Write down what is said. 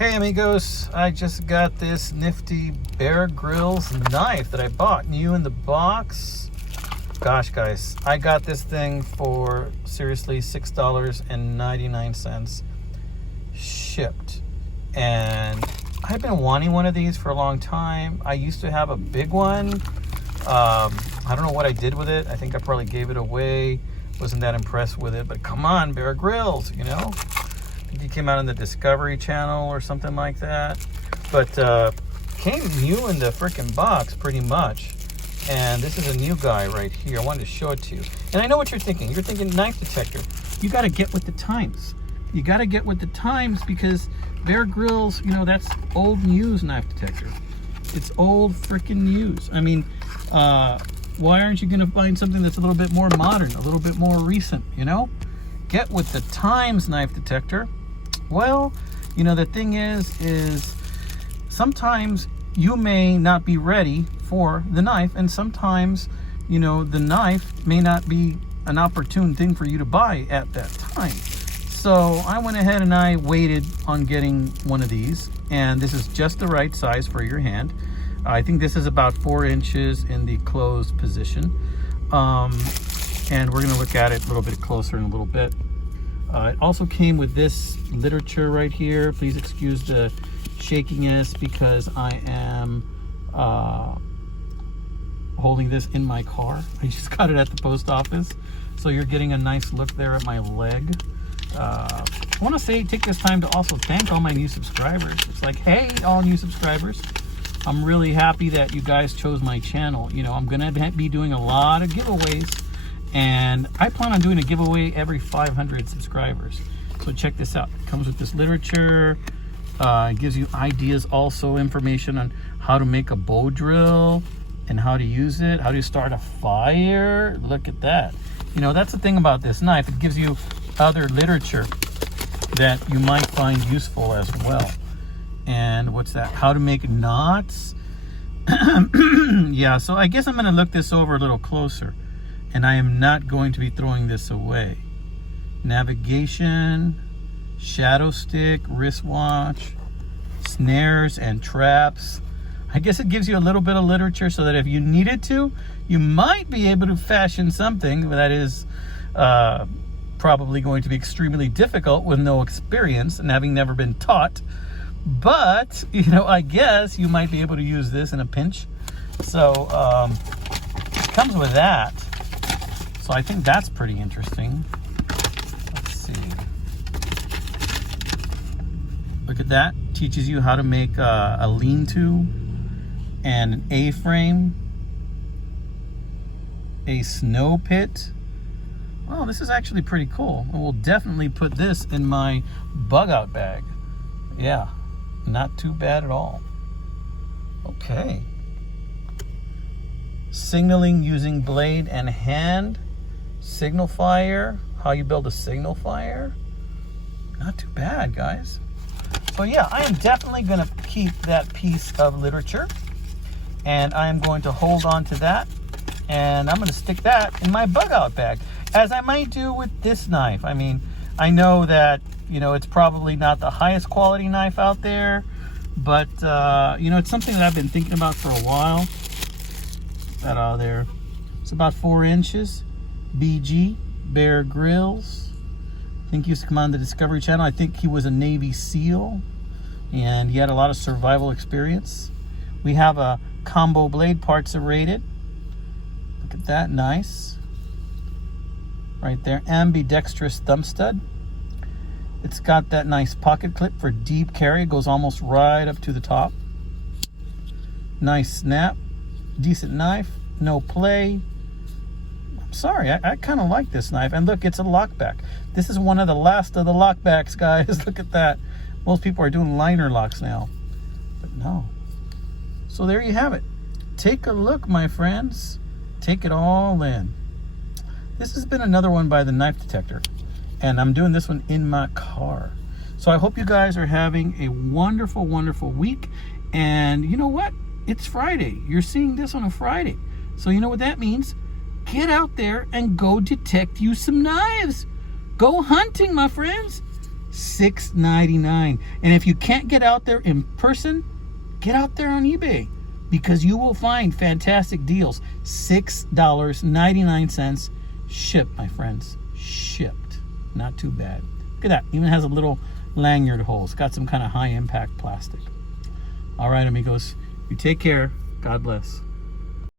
Hey amigos, I just got this nifty Bear Grylls knife that I bought new in the box. Gosh guys, I got this thing for seriously $6.99 shipped. And I've been wanting one of these for a long time. I used to have a big one. I don't know what I did with it. I think I probably gave it away. Wasn't that impressed with it, but come on, Bear Grylls, you know? I think he came out on the Discovery Channel or something like that. But came new in the freaking box pretty much. And this is a new guy right here. I wanted to show it to you. And I know what you're thinking. You're thinking knife detector. You got to get with the times. You got to get with the times because Bear Grylls, you know, that's old news knife detector. It's old freaking news. I mean, why aren't you going to find something that's a little bit more modern, a little bit more recent, you know? Get with the times knife detector. Well, you know, the thing is sometimes you may not be ready for the knife, and sometimes, you know, the knife may not be an opportune thing for you to buy at that time. So I went ahead and I waited on getting one of these, and this is just the right size for your hand. I think this is about 4 inches in the closed position. And we're going to look at it a little bit closer in a little bit. It also came with this literature right here. Please excuse the shakiness because I am holding this in my car. I just got it at the post office. So you're getting a nice look there at my leg. I want to take this time to also thank all my new subscribers. It's like, hey, all new subscribers. I'm really happy that you guys chose my channel. You know, I'm going to be doing a lot of giveaways. And I plan on doing a giveaway every 500 subscribers. So check this out. It comes with this literature. It gives you ideas, also information on how to make a bow drill and how to use it, how to start a fire. Look at that. You know, that's the thing about this knife. It gives you other literature that you might find useful as well. And what's that? How to make knots. Yeah, so I guess I'm going to look this over a little closer. And I am not going to be throwing this away. Navigation, shadow stick, wristwatch, snares and traps. I guess it gives you a little bit of literature so that if you needed to, you might be able to fashion something that is probably going to be extremely difficult with no experience and having never been taught. But, you know, I guess you might be able to use this in a pinch. So, it comes with that. So I think that's pretty interesting. Let's see. Look at that. Teaches you how to make a lean-to and an A-frame, a snow pit. Well, this is actually pretty cool. I will definitely put this in my bug-out bag. Yeah, not too bad at all. Okay. Signaling using blade and hand. Signal fire, how you build a signal fire. Not too bad, guys. So yeah, I am definitely going to keep that piece of literature, and I am going to hold on to that, and I'm going to stick that in my bug out bag, as I might do with this knife. I mean, I know that, you know, it's probably not the highest quality knife out there, but you know, it's something that I've been thinking about for a while. That out there, it's about 4 inches. BG, Bear Grylls. I think he used to come on the Discovery Channel. I think he was a Navy SEAL, and he had a lot of survival experience. We have a combo blade, parts serrated. Look at that, nice. Right there, ambidextrous thumb stud. It's got that nice pocket clip for deep carry. It goes almost right up to the top. Nice snap, decent knife, no play. Sorry, I kind of like this knife. And look, it's a lockback. This is one of the last of the lockbacks, guys. Look at that. Most people are doing liner locks now, but no. So there you have it. Take a look, my friends. Take it all in. This has been another one by the Knife Detector, and I'm doing this one in my car. So I hope you guys are having a wonderful, wonderful week. And you know what? It's Friday. You're seeing this on a Friday. So you know what that means? Get out there and go detect you some knives. Go hunting, my friends. $6.99. And if you can't get out there in person, get out there on eBay, because you will find fantastic deals. $6.99 shipped, my friends. Shipped. Not too bad. Look at that. Even has a little lanyard hole. It's got some kind of high impact plastic. All right, amigos. You take care. God bless.